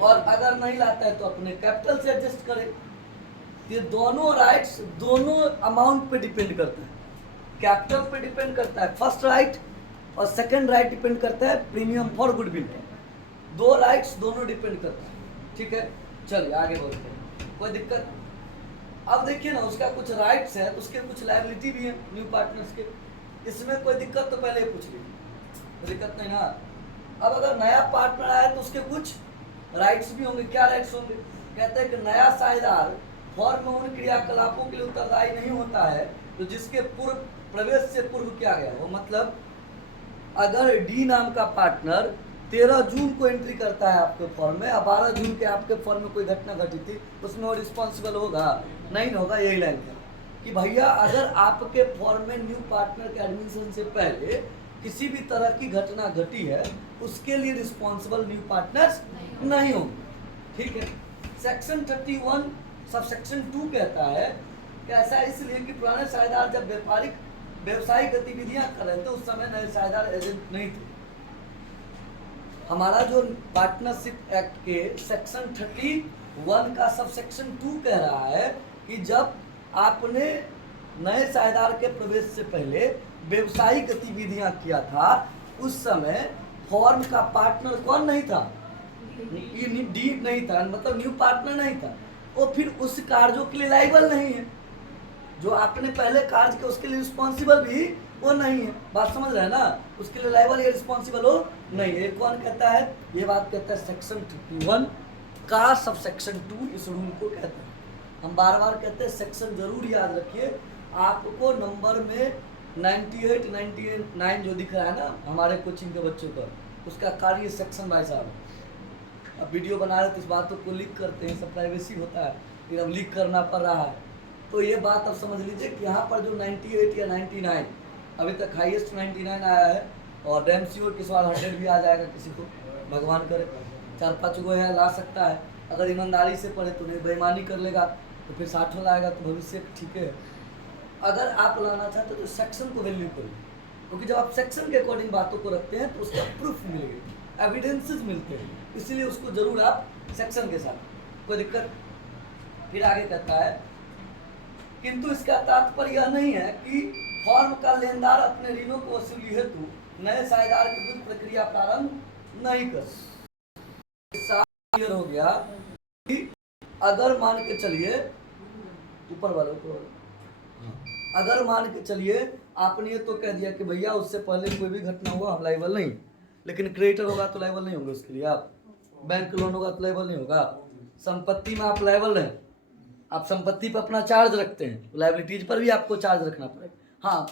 और अगर नहीं लाता है तो अपने कैपिटल से एडजस्ट करे। ये दोनों राइट्स दोनों अमाउंट पे डिपेंड करते हैं। कैपिटल पे डिपेंड करता है फर्स्ट राइट, और सेकंड राइट डिपेंड करता है प्रीमियम फॉर गुडविल पे। दो राइट्स दोनों डिपेंड करता है। ठीक है, चलिए आगे बढ़ते हैं। कोई दिक्कत? अब देखिए ना, उसका कुछ राइट्स है तो उसके कुछ लायबिलिटी भी है न्यू पार्टनर्स के। इसमें कोई दिक्कत तो पहले ही पूछ लीजिए, कोई दिक्कत नहीं ना। अब अगर नया पार्टनर आया तो उसके कुछ राइट्स भी होंगे। क्या राइट्स होंगे? कहते हैं कि नया साझेदार फॉर्म में उन क्रियाकलापों के लिए उत्तरदायी नहीं होता है तो जिसके पूर्व प्रवेश से पूर्व किया गया हो। मतलब अगर डी नाम का पार्टनर 13 जून को एंट्री करता है आपके फॉर्म में, अब 12 जून के आपके फॉर्म में कोई घटना घटी थी, उसमें वो रिस्पॉन्सिबल होगा? नहीं होगा। यही लाइन है कि भैया अगर आपके फॉर्म में न्यू पार्टनर के एडमिशन से पहले किसी भी तरह की घटना घटी है, उसके लिए रिस्पॉन्सिबल न्यू पार्टनर्स नहीं होंगे। ठीक है। सेक्शन 31 सब सेक्शन 2 कहता है कि ऐसा इसलिए कि पुराने साझेदार जब व्यवसायिक गतिविधियां कर रहे थे उस समय नए साझेदार एजेंट नहीं थे। हमारा जो पार्टनरशिप एक्ट के सेक्शन 31 का सब सेक्शन 2 कह रहा है कि जब आपने नए साझेदार के प्रवेश से पहले व्यवसायिक गतिविधियां किया था, उस समय फॉर्म का पार्टनर कौन नहीं था? डी नहीं था, मतलब न्यू पार्टनर नहीं था। वो फिर उस कार्यों के लिए लायबल नहीं है। जो आपने पहले कार्य किया उसके लिए रिस्पॉन्सिबल भी वो नहीं है। बात समझ रहे हैं ना? उसके लिए लायबल या रिस्पॉन्सिबल हो नहीं है। कौन कहता है? ये बात कहता है सेक्शन 31 का सब सेक्शन 2 इस रूल को कहता है। हम बार बार कहते हैं सेक्शन जरूर याद रखिए। आपको नंबर में 98, 99 जो दिख रहा है ना हमारे कोचिंग के बच्चों का, उसका कार्य सेक्शन भाई साहब। अब वीडियो बना रहे तो इस बातों को लीक करते हैं, सब प्राइवेसी होता है, फिर अब लीक करना पड़ रहा है। तो ये बात अब समझ लीजिए कि यहाँ पर जो 98 या 99, अभी तक हाईएस्ट 99 आया है, और डैम श्योर किस बार 100 भी आ जाएगा किसी को, भगवान करे। 4-5 गो है ला सकता है, अगर ईमानदारी से पढ़े तो। नहीं बेईमानी कर लेगा तो फिर 60 लाएगा तो भविष्य ठीक है। अगर आप लाना चाहते हो तो सेक्शन को वैल्यू करिए, क्योंकि जब आप सेक्शन के अकॉर्डिंग बातों को रखते हैं तो उसका प्रूफ मिलेगा, एविडेंसेस मिलते हैं, इसलिए उसको जरूर आप सेक्शन के साथ। कोई दिक्कत? फिर आगे कहता है किंतु इसका तात्पर्य यह नहीं है कि फॉर्म का लेनदार अपने ऋणों को वसूली हेतु नए साझेदार के विरुद्ध प्रक्रिया प्रारंभ नहीं कर। क्लियर हो गया कि अगर मान के चलिए ऊपर वाले अगर मान के चलिए आपने ये तो कह दिया कि भैया उससे पहले कोई भी घटना हुआ हम लायबल नहीं, लेकिन क्रेडिटर होगा तो लायबल नहीं होंगे उसके लिए आप। बैंक लोन होगा तो लायबल नहीं होगा। संपत्ति में आप लायबल हैं, आप संपत्ति पर अपना चार्ज रखते हैं, तो लायबिलिटीज पर भी आपको चार्ज रखना पड़ेगा। हाँ,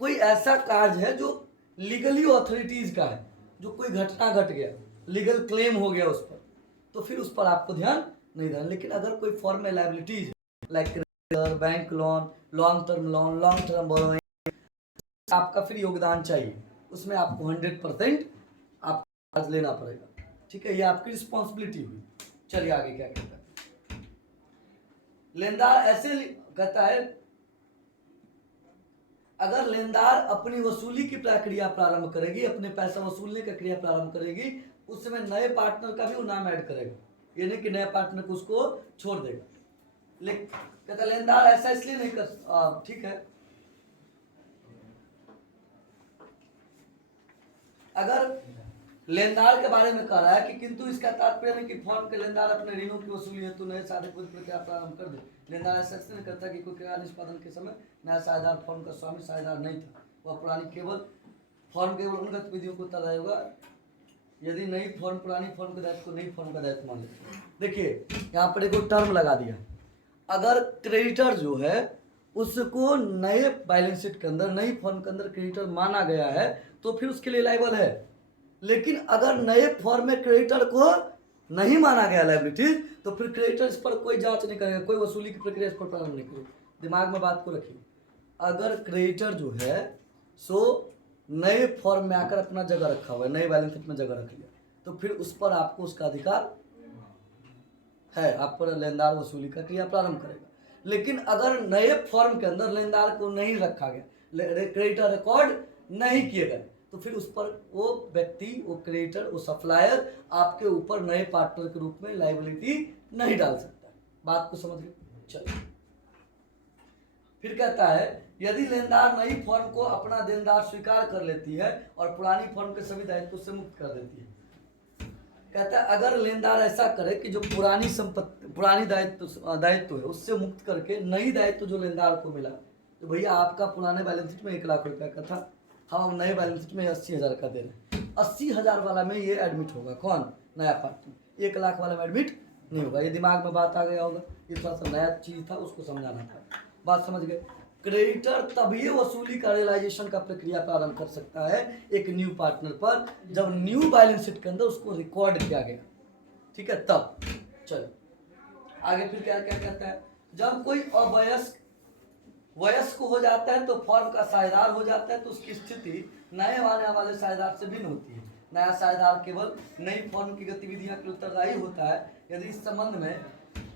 कोई ऐसा कार्य है जो लीगली ऑथोरिटीज का है, जो कोई घटना घट गया, लीगल क्लेम हो गया उस पर, तो फिर उस पर आपको ध्यान नहीं देना। लेकिन अगर कोई फॉर्म में liabilities like bank loan, long term borrowing, आपका फिर योगदान चाहिए, उसमें आपको 100% आपको चार्ज लेना पड़ेगा। ठीक है, ये आपकी रिस्पॉन्सिबिलिटी हुई। चलिए आगे क्या कहता है। लेनदार ऐसे कहता है, अगर लेनदार अपनी वसूली की प्रक्रिया प्रारंभ करेगी, अपने पैसा वसूलने की क्रिया प्रारंभ करेगी, उस समय नए पार्टनर का भी वो नाम ऐड करेगा, ये नहीं कि नए पार्टनर को उसको छोड़ देगा। लेकिन कहता लेनदार ऐसा इसलिए नहीं कर, ठीक है, अगर लेनदार के बारे में कह रहा है कि किंतु इसका तात्पर्य नहीं कि फॉर्म के लेनदार अपने ऋणों की वसूली हेतु नए साधे को प्रक्रिया प्रारंभ कर दे। लेनदार ऐसा इसलिए नहीं करता कि कोई क्रिया निष्पादन के समय नया साझेदार फॉर्म का स्वामी साझेदार नहीं था, वह पुरानी केवल फॉर्म केवल उन गतिविधियों को उत्तरदायी होगा यदि नई फॉर्म पुरानी फॉर्म के दायित्व को नई फॉर्म का दायित्व मान लेते। देखिए यहाँ पर एक टर्म लगा दिया, अगर क्रेडिटर जो है उसको नए बैलेंस शीट के अंदर नई फॉर्म के अंदर क्रेडिटर माना गया है तो फिर उसके लिए लायबल है। लेकिन अगर नए फॉर्म में क्रेडिटर को नहीं माना गया लायबिलिटी, तो फिर क्रेडिटर इस पर कोई जांच नहीं करेगा, कोई वसूली की प्रक्रिया इस पर प्रारंभ नहीं करेगा। दिमाग में बात को रखिए, अगर क्रेडिटर जो है सो नए फॉर्म में आकर अपना जगह रखा हुआ है, नए बैलेंस शीट में जगह रख लिया, तो फिर उस पर आपको उसका अधिकार है, आप पर लेनदार वसूली का क्रिया प्रारंभ करेगा। लेकिन अगर नए फॉर्म के अंदर लेनदार को नहीं रखा गया, क्रेडिटर रिकॉर्ड नहीं किए गए, तो फिर उस पर वो व्यक्ति, वो क्रेडिटर, वो सप्लायर आपके ऊपर नए पार्टनर के रूप में लायबिलिटी नहीं डाल सकता। बात को समझ गए? चलिए फिर कहता है, यदि लेनदार नई फॉर्म को अपना देनदार स्वीकार कर लेती है और पुरानी फॉर्म के सभी दायित्व से मुक्त कर देती है। कहता है अगर लेनदार ऐसा करे कि जो पुरानी संपत्ति, पुरानी दायित्व है उससे मुक्त करके नई दायित्व जो लेनदार को मिला, तो भैया आपका पुराने बैलेंस शीट में 1 लाख रुपए का था, हम नए बैलेंस शीट में 80,000 का दे रहे हैं, 80,000 वाला में ये एडमिट होगा, कौन? नया पार्टनर। 1 लाख वाला में एडमिट नहीं होगा। ये दिमाग में बात आ गया होगा, ये थोड़ा सा नया चीज था, उसको समझाना था। बात समझ गए? क्रेडिटर तभी वसूली का रियलाइजेशन का प्रक्रिया प्रारंभ कर सकता है एक न्यू पार्टनर पर, जब न्यू बैलेंस शीट के अंदर उसको रिकॉर्ड किया गया। ठीक है, तब चलो आगे फिर क्या क्या कहता है, जब कोई वयस्क हो जाता है तो फॉर्म का साझेदार हो जाता है, तो उसकी स्थिति नए आने वाले साझेदार से भिन्न होती है। नया साझेदार केवल नई फॉर्म की गतिविधियां के उत्तरदायी होता है यदि इस संबंध में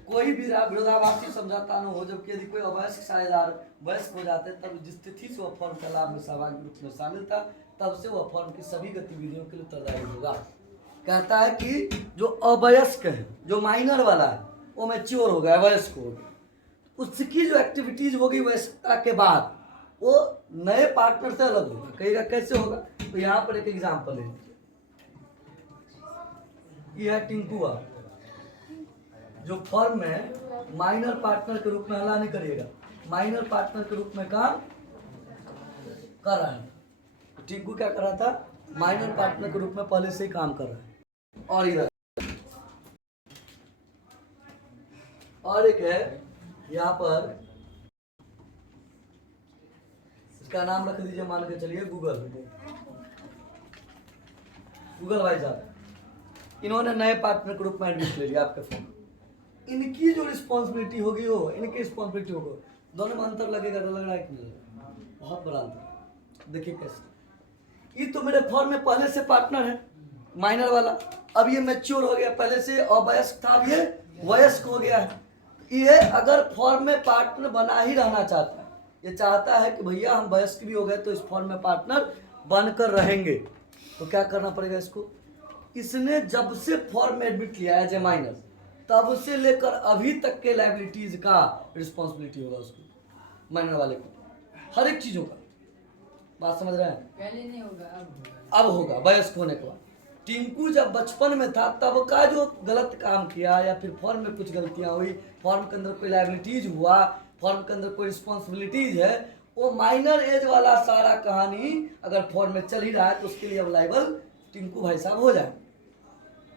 कोई भी विरोधाभासी समझौता न हो, जबकि यदि कोई अवयस्क साझेदार वयस्क हो जाते हैं तब जिस तिथि से वह फॉर्म का लाभ में सहभागी रूप में शामिल था तब से वह फॉर्म की सभी गतिविधियों के लिए उत्तरदायी होगा। कहता है कि जो अवयस्क है, जो माइनर वाला है, वो मैच्योर हो गया, वयस्क हो गया, उसकी जो एक्टिविटीज होगी वयस्कता के बाद वो नए पार्टनर से अलग होगा। कहेगा कैसे होगा? तो यहाँ पर एक एग्जाम्पल ले लीजिए, ये है टिंकुआ, जो फर्म में माइनर पार्टनर के रूप में हला नहीं करिएगा, माइनर पार्टनर के रूप में काम कर रहा है। टिंकू क्या कर रहा था? माइनर पार्टनर के रूप में पहले से ही काम कर रहा है। और इधर और एक है यहाँ पर, इसका नाम रख दीजिए, मान के चलिए गूगल भाई साहब। इन्होंने नए पार्टनर के रूप में एडमिट ले लिया आपके फोन। इनकी जो रिस्पॉन्सिबिलिटी होगी वो इनकी रिस्पॉन्सिबिलिटी होगी, दोनों में अंतर लगेगा, तो लग रहा है कि नहीं? बहुत बड़ा अंतर। देखिए कैसे, ये तो मेरे फॉर्म में पहले से पार्टनर है माइनर वाला, अब ये मैच्योर हो गया, पहले से अवयस्क था, अब ये वयस्क हो गया है। ये अगर फॉर्म में पार्टनर बना ही रहना चाहता है, ये चाहता है कि भैया हम वयस्क भी हो गए तो इस फॉर्म में पार्टनर बनकर रहेंगे, तो क्या करना पड़ेगा इसको? इसने जब से फॉर्म में एडमिट लिया है एज ए माइनर, तब से लेकर अभी तक के लायबिलिटीज का रिस्पॉन्सिबिलिटी होगा उसको, माइनर वाले को, हर एक चीजों का। बात समझ रहे हैं? पहले नहीं होगा, अब होगा वयस्क होने के बाद। टिंकू जब बचपन में था तब का जो गलत काम किया या फिर फॉर्म में कुछ गलतियां हुई, फॉर्म के अंदर कोई लायबिलिटीज हुआ, फॉर्म के अंदर कोई रिस्पॉन्सिबिलिटीज है, वो माइनर एज वाला सारा कहानी अगर फॉर्म में चल ही रहा है तो उसके लिए अब लायबल टिंकू भाई साहब हो जाए।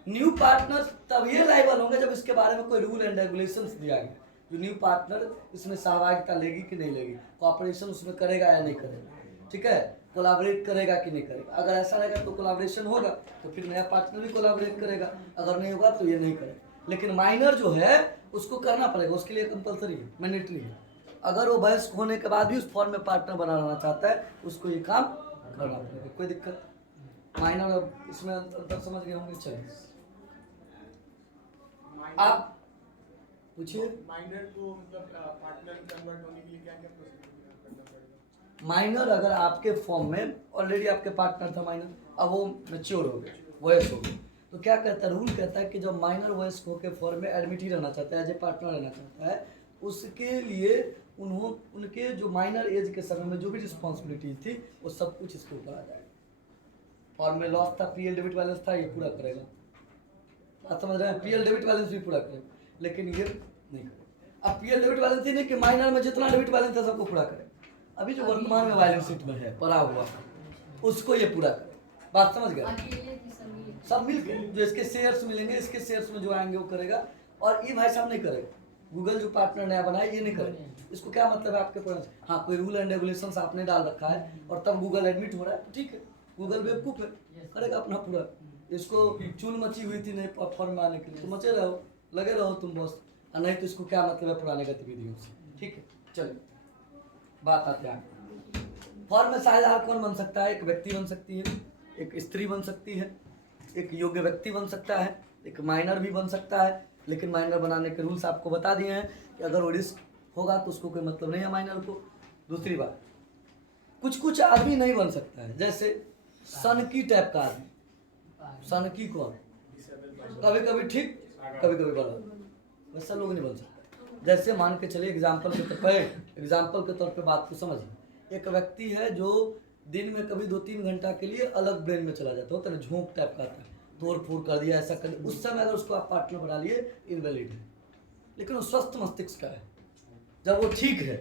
न्यू पार्टनर तब ये लायबल होंगे जब इसके बारे में कोई रूल एंड रेगुलेशंस दिया गया, जो न्यू पार्टनर इसमें सहभागिता लेगी कि नहीं लेगी, कॉपरेशन उसमें करेगा या नहीं करेगा। ठीक है, कोलाबरेट करेगा कि नहीं करेगा। अगर ऐसा रहेगा तो कोलाबरेशन होगा, तो फिर नया पार्टनर भी कोलाबरेट करेगा, अगर नहीं होगा तो ये नहीं करेगा। लेकिन माइनर जो है उसको करना पड़ेगा, उसके लिए कंपलसरी है, मैंडेटरी है। अगर वो वयस्क होने के बाद भी उस फॉर्म में पार्टनर बना रहना चाहता है, उसको ये काम करना पड़ेगा, कोई दिक्कत। माइनर अब इसमें अंतर समझ गए होंगे। चलिए आप पूछिए। माइनर को मतलब पार्टनर कन्वर्ट होने के लिए क्या क्या प्रोसीजर करना पड़ेगा? माइनर अगर आपके फॉर्म में ऑलरेडी आपके पार्टनर था माइनर, अब वो मैच्योर हो गए, वयस्क हो गए, तो क्या कहता है, रूल कहता है कि जब माइनर वयस्क होकर फॉर्म में एडमिट ही रहना चाहता है, एज ए पार्टनर रहना चाहता है, उसके लिए उनके जो माइनर एज के समय में जो भी रिस्पॉन्सिबिलिटी थी वो सब कुछ इसके ऊपर आ जाएगा। फॉर्म में लॉस था, पीएल डेबिट बैलेंस था, ये पूरा करेगा। आप समझ रहे हैं, पीएल डेबिट बैलेंस भी पूरा करेगा, लेकिन ये नहीं करेगा। अब पीएल डेबिट बैलेंस ही नहीं कि माइनर में जितना डेबिट बैलेंस था सबको पूरा करेगा। अभी जो वर्तमान में बैलेंस शीट में है पड़ा हुआ, उसको ये पूरा करे। बात समझ गए? सब मिलकर जो इसके शेयर्स मिलेंगे, इसके शेयर्स में जो आएंगे वो करेगा। और ये भाई साहब नहीं करेगा, गूगल जो पार्टनर नया बनाए ये नहीं करेगा। इसको क्या मतलब है आपके पास? हाँ, कोई रूल एंड रेगुलेशंस आपने डाल रखा है और तब गूगल एडमिट हो रहा है तो ठीक है, गूगल बेवकूफ है, करेगा अपना पूरा। इसको चूल मची हुई थी नए फॉर्म में आने के लिए, तो मचे रहो, लगे रहो तुम बॉस, और नहीं तो इसको क्या मतलब है पुराने गतिविधियों से। ठीक है, चलिए बात आते हैं। फॉर्म में साझेदार कौन बन सकता है? एक व्यक्ति बन सकती है, एक स्त्री बन सकती है, एक योग्य व्यक्ति बन सकता है, एक माइनर भी बन सकता है। लेकिन माइनर बनाने के रूल्स आपको बता दिए हैं कि अगर वो रिस्क होगा तो उसको कोई मतलब नहीं है माइनर को। दूसरी बात, कुछ आदमी नहीं बन सकता है, जैसे सनकी टाइप का आदमी। सनकी कौन? कभी कभी ठीक, कभी कभी गलत, वैसा लोग नहीं बन सकता। जैसे मान के चलिए एग्जाम्पल के तौर पे बात को समझिए। एक व्यक्ति है जो दिन में कभी 2-3 घंटा के लिए अलग ब्रेन में चला जाता है, झोंक टाइप का आता है, तोड़ फोड़ कर दिया, ऐसा कर दिया, उस समय अगर उसको आप पार्टनर बना लिए, इनवैलिड है। लेकिन वो स्वस्थ मस्तिष्क का है, जब वो ठीक है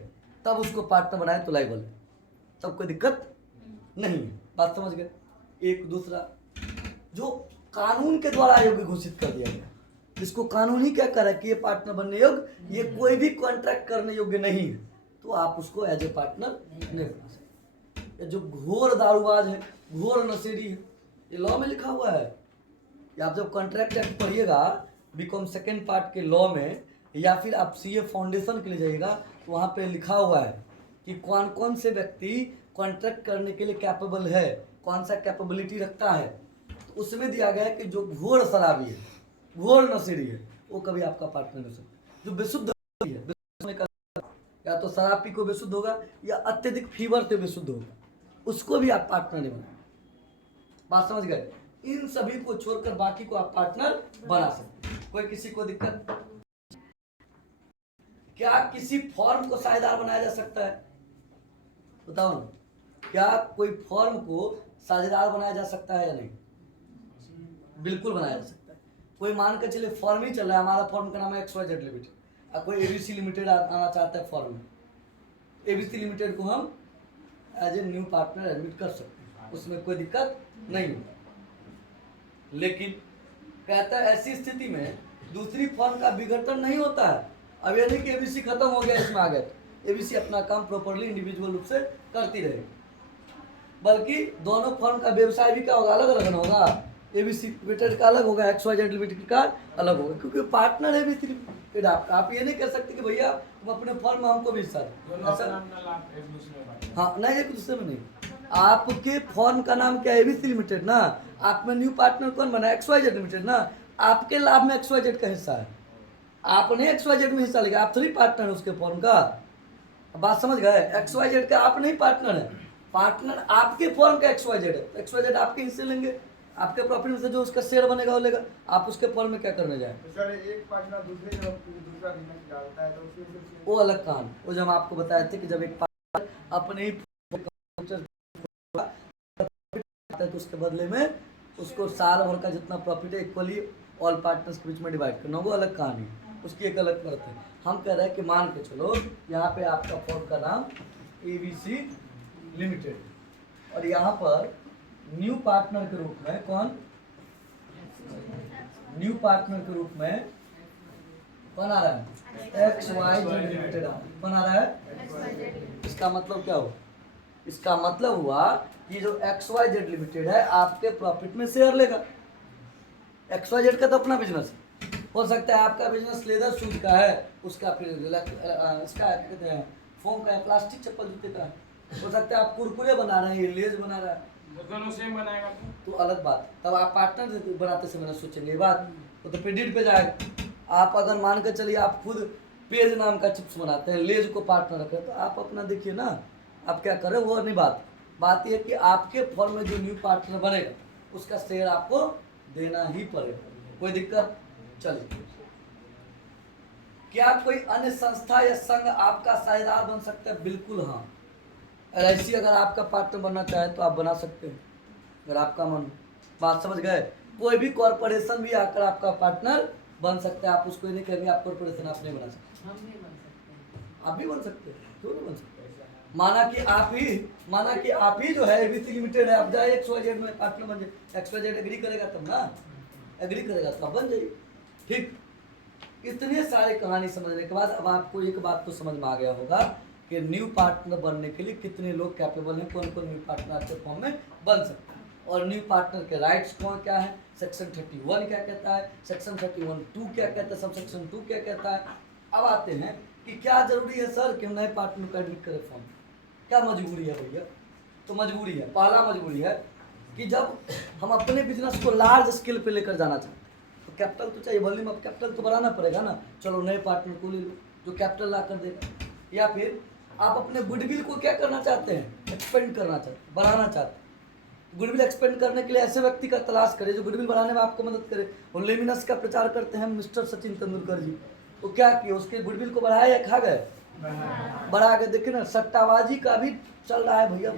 तब उसको पार्टनर बनाए तो लाइबल है, तब कोई दिक्कत नहीं है। बात समझ गए? एक दूसरा, जो कानून के द्वारा योग्य घोषित कर दिया गया, जिसको कानून ही क्या करे कि ये पार्टनर बनने योग्य, ये कोई भी कॉन्ट्रैक्ट करने योग्य नहीं है, तो आप उसको एज ए पार्टनर नहीं बना सकते। जो घोर दारूबाज है, घोर नशेड़ी है, ये लॉ में लिखा हुआ है। आप जब कॉन्ट्रैक्ट एक्ट पढ़िएगा बीकॉम सेकेंड पार्ट के लॉ में, या फिर आप सीए फाउंडेशन के लिए जाइएगा तो वहाँ पे लिखा हुआ है कि कौन कौन से व्यक्ति कॉन्ट्रैक्ट करने के लिए कैपेबल है, कौन सा कैपेबिलिटी रखता है। तो उसमें दिया गया है कि जो घोर शराबी है, घोर नशेड़ी है, वो कभी आपका पार्टनर नहीं हो सकता। जो बेशुद्ध है, या तो शराब पी को बेशुद्ध होगा या अत्यधिक फीवर से बेशुद्ध होगा, उसको भी आप पार्टनर नहीं बना। बात समझ गए? इन सभी को छोड़कर बाकी को आप पार्टनर बना सकते हैं, कोई किसी को दिक्कत? क्या किसी फॉर्म को साझेदार बनाया जा सकता है? बताओ ना, क्या कोई फॉर्म को साझेदार बनाया जा सकता है या नहीं? बिल्कुल बनाया जा सकता है। कोई मान कर चलिए फॉर्म ही चल रहा है, हमारा फॉर्म का नाम है XYZ लिमिटेड, और कोई ABC लिमिटेड आना चाहता है फॉर्म में, ABC लिमिटेड को हम as a new partner admit कर सकते हैं, उसमें कोई दिक्कत नहीं है। लेकिन कहता है ऐसी स्थिति में दूसरी फॉर्म का विघटन नहीं होता है। अब ये नहीं कि ABC खत्म हो गया इसमें आ गया, ABC अपना काम प्रॉपरली इंडिविजुअल रूप से करती रहेगी, बल्कि दोनों फॉर्म का व्यवसाय भी क्या होगा, अलग अलग ना होगा। ABC लिमिटेड का अलग होगा, XYZ लिमिटेड का अलग होगा, क्योंकि पार्टनर है ABC लिमिटेड। आप ये नहीं कह सकते कि भैया तुम अपने फॉर्म में हमको भी हिस्सा दो। हाँ नहीं, एक दूसरे में नहीं। आपके फॉर्म का नाम क्या है? ABC लिमिटेड ना, आप में न्यू पार्टनर कौन बना? XYZ लिमिटेड ना, आपके लाभ में XYZ का हिस्सा है, आपने XYZ में हिस्सा लिया, आप 3 पार्टनर उसके फॉर्म का। बात समझ गए? XYZ का आप नहीं पार्टनर है, पार्टनर आपके फॉर्म का XYZ है। XYZ आपके हिस्से लेंगे, आपके प्रॉफिट में से जो उसका शेयर बनेगा वो लेगा, आप उसके फॉर्म में क्या करने जाए? तो सर एक पार्टनर दूसरे दूसरा बिजनेस डालता है तो उसमें वो अलग काम। वो जब आपको बताए थे कि जब एक पार्टनर अपने ही तो उसके बदले में उसको साल भर का जितना प्रॉफिट है इक्वली ऑल पार्टनर्स के बीच में डिवाइड करना, वो अलग कहानी, उसकी एक अलग परत है। हम कह रहे हैं कि मान के चलो यहाँ पे आपका फॉर्म का नाम ABC लिमिटेड, और यहाँ पर न्यू पार्टनर के रूप में कौन? न्यू पार्टनर के रूप में कौन आ रहा है? XYZ लिमिटेड कौन आ रहा है? इसका मतलब क्या हो? इसका मतलब हुआ कि जो XYZ लिमिटेड है आपके प्रॉफिट में शेयर लेगा। XYZ का तो अपना बिजनेस है, हो सकता है आपका बिजनेस लेदर शूज का है, उसका फिर इसका क्या कहते हैं फोम का है, प्लास्टिक चप्पल जूते का है, हो सकता है आप कुरकुरे बना रहे हैं, ये लेज बना रहा है, दोनों सेम बनाएगा तो अलग बात। तब आप पार्टनर बनाते समय सोचेंगे ये बात, तो फिर डीड पे जाएगा। आप अगर मान कर चलिए आप खुद पेज नाम का चिप्स बनाते हैं, लेज को पार्टनर रखें, तो आप अपना देखिए ना आप क्या करें, वो नहीं बात यह है कि आपके फर्म में जो न्यू पार्टनर बनेगा उसका शेयर आपको देना ही पड़ेगा, कोई दिक्कत। चलिए, क्या कोई अन्य संस्था या संघ आपका साझेदार बन सकता है? बिल्कुल हाँ। LIC अगर आपका पार्टनर बनना चाहे तो आप बना सकते हैं, अगर आपका मन हो। बात समझ गए? कोई भी कॉरपोरेशन भी आकर आपका पार्टनर बन सकता है, आप उसको नहीं कहेंगे आप कॉरपोरेशन आप नहीं बना सकते। हम नहीं बन सकते। आप भी बन सकते हैं, क्यों नहीं बन सकते? माना कि आप ही जो है ABC लिमिटेड है, आप जाए XYZ में पार्टनर बन जाए, XYZ एग्री करेगा तब ना, एग्री करेगा तब बन जाइए। ठीक, इतने सारे कहानी समझने के बाद अब आपको एक बात तो समझ में आ गया होगा कि न्यू पार्टनर बनने के लिए कितने लोग कैपेबल हैं, कौन कौन न्यू पार्टनर आपके फॉर्म में बन सकता है, और न्यू पार्टनर के राइट्स कौन क्या है, सेक्शन 31 क्या कहता है, सेक्शन 31(2) क्या कहता है, सब सेक्शन 2 क्या कहता है। अब आते हैं कि क्या जरूरी है सर कि हम नए पार्टनर को एडमिट करें फॉर्म, क्या मजबूरी है भैया? तो मजबूरी है, पहला मजबूरी है कि जब हम अपने बिजनेस को लार्ज स्केल पे लेकर जाना चाहते हैं तो कैपिटल तो चाहिए, वॉल्यूम ऑफ कैपिटल तो बढ़ाना पड़ेगा ना। चलो नए पार्टनर को ले लो जो कैपिटल ला कर देगा, या फिर आप अपने गुडविल को क्या करना चाहते हैं, एक्सपेंड करना चाहते हैं, बढ़ाना चाहते हैं। गुडविल एक्सपेंड करने के लिए ऐसे व्यक्ति का तलाश करें जो गुडविल बढ़ाने में आपको मदद करे। और लेमिनस का प्रचार करते हैं मिस्टर सचिन तेंदुलकर जी, तो क्या किए, उसके गुडविल को बढ़ाया या खा गए? बढ़ा के देखिए ना। सट्टाबाजी का भी चल रहा है भैया,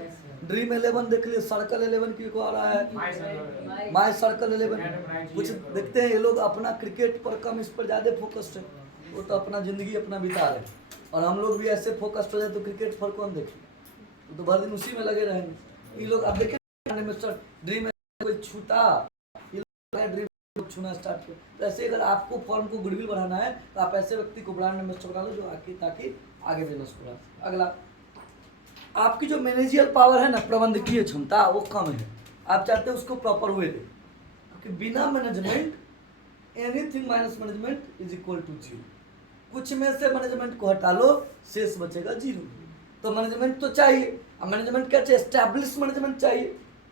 ड्रीम 11 देख लिए, सर्कल 11 की को आ रहा है, माई सर्कल 11। कुछ देखते हैं ये लोग अपना क्रिकेट पर कम, इस पर ज़्यादा फोकस्ड है, वो तो अपना जिंदगी अपना बिता रहे हैं, और हम लोग भी ऐसे फोकस्ड हो जाए तो क्रिकेट पर कौन देखे, तो भर दिन उसी में लगे रहेंगे। ये लोग अब देखिए मिस्टर ड्रीम कोई छूटा, ये लोग ड्रीम छूना स्टार्ट किया। तो ऐसे अगर आपको फॉर्म को गुडविल बढ़ाना है तो आप ऐसे व्यक्ति को ब्रांड एम्बेसडर बना लो जो आके ताकि आगे बिजनेस को बढ़ा। अगला, आपकी जो मैनेजियल पावर है ना, प्रबंधकीय क्षमता, वो कम है, आप चाहते हैं उसको प्रॉपर वे दे, क्योंकि बिना management anything minus management is equal to 0। कुछ में से मैनेजमेंट को हटा लो, शेष बचेगा 0। तो मैनेजमेंट तो चाहिए। अब मैनेजमेंट क्या चाहिए? एस्टैब्लिश मैनेजमेंट चाहिए,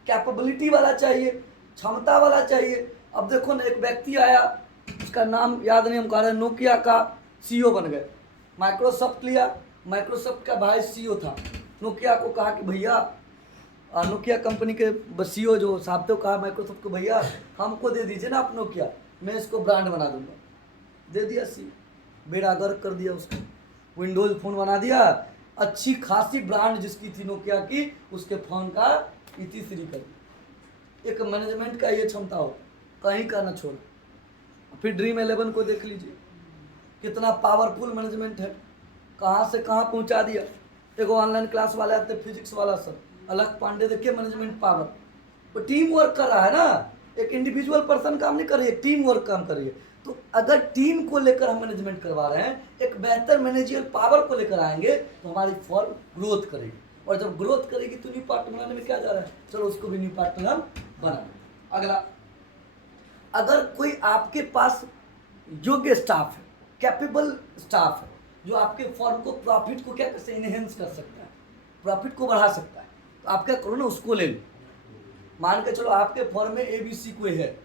कैपेबिलिटी वाला चाहिए, क्षमता वाला चाहिए। अब देखो ना, एक व्यक्ति आया, उसका नाम याद नहीं हम कह रहे हैं, नोकिया का CEO बन गए, माइक्रोसॉफ्ट लिया, माइक्रोसॉफ्ट का भाई CEO था, नोकिया को कहा कि भैया, नोकिया कंपनी के CEO जो साहब थे कहा माइक्रोसॉफ्ट को, भैया हमको दे दीजिए ना आप नोकिया, मैं इसको ब्रांड बना दूंगा। दे दिया CEO, बेड़ा गर्क कर दिया उसको, विंडोज फ़ोन बना दिया, अच्छी खासी ब्रांड जिसकी थी नोकिया की, उसके फ़ोन का इतिश्री कर। एक मैनेजमेंट का ये क्षमता हो, कहीं का ना छोड़। फिर ड्रीम 11 को देख लीजिए, कितना पावरफुल मैनेजमेंट है, कहाँ से कहाँ पहुँचा दिया। देखो ऑनलाइन क्लास वाले आते, फिजिक्स वाला सर अलग पांडे, देखिए मैनेजमेंट पावर, वो टीम वर्क कर रहा है ना, एक इंडिविजुअल पर्सन काम नहीं कर रही है, टीम वर्क काम कर रही है। तो अगर टीम को लेकर हम मैनेजमेंट करवा रहे हैं, एक बेहतर मैनेजियल पावर को लेकर आएंगे तो हमारी फर्म ग्रोथ करेगी, और जब ग्रोथ करेगी तो न्यू पार्टनर बनाने में क्या जा रहा है, चलो उसको भी न्यू पार्टनर हम बनाएं। अगला, अगर कोई आपके पास योग्य स्टाफ है, कैपेबल स्टाफ है, जो आपके फर्म को प्रॉफिट को क्या कैसे इनहेंस कर सकता है, प्रॉफिट को बढ़ा सकता है, तो आप क्या करो ना, उसको ले लो। मान के चलो आपके फर्म में ABC कोई है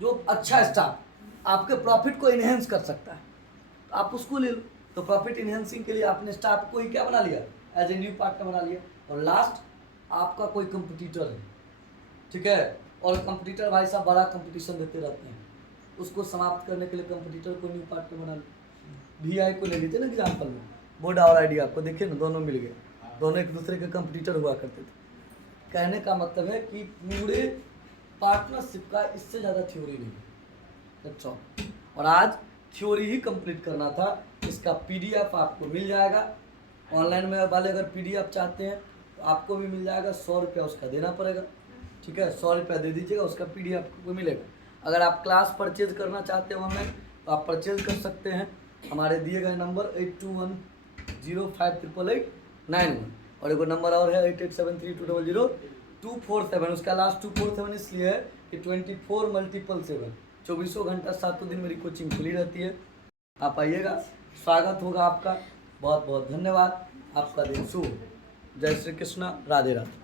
जो अच्छा स्टाफ आपके प्रॉफिट को इनहेंस कर सकता है, तो आप उसको ले लो। तो प्रॉफिट इनहेंसिंग के लिए आपने स्टाफ को ही क्या बना लिया, एज ए न्यू पार्टनर बना लिया। और लास्ट, आपका कोई कंपटीटर है, ठीक है, और कंपटीटर भाई साहब बड़ा कंपटीशन देते रहते हैं, उसको समाप्त करने के लिए कंपटीटर को न्यू पार्टनर बना लो। VI को ले लीजिए ना एग्जाम्पल में, बोडा और आइडिया आपको देखिए ना, दोनों मिल गए, दोनों एक दूसरे के कंपटीटर हुआ करते थे। कहने का मतलब है कि पूरे पार्टनरशिप का इससे ज़्यादा थ्योरी नहीं है, दैट्स ऑल। और आज थ्योरी ही कंप्लीट करना था। इसका PDF आपको मिल जाएगा ऑनलाइन में, वाले अगर PDF चाहते हैं तो आपको भी मिल जाएगा, 100 रुपया उसका देना पड़ेगा, ठीक है, 100 रुपया दे दीजिएगा, उसका PDF आपको मिलेगा। अगर आप क्लास परचेज करना चाहते हैं ऑनलाइन तो आप परचेज कर सकते हैं, हमारे दिए गए नंबर 8210588891। और एक नंबर और है 8873200247। उसका लास्ट 247 इसलिए है कि 24x7 24 घंटा 7 दिन मेरी कोचिंग खुली रहती है। आप आइएगा, स्वागत होगा आपका। बहुत बहुत धन्यवाद। आपका दिन शुभ। जय श्री कृष्णा, राधे राधे।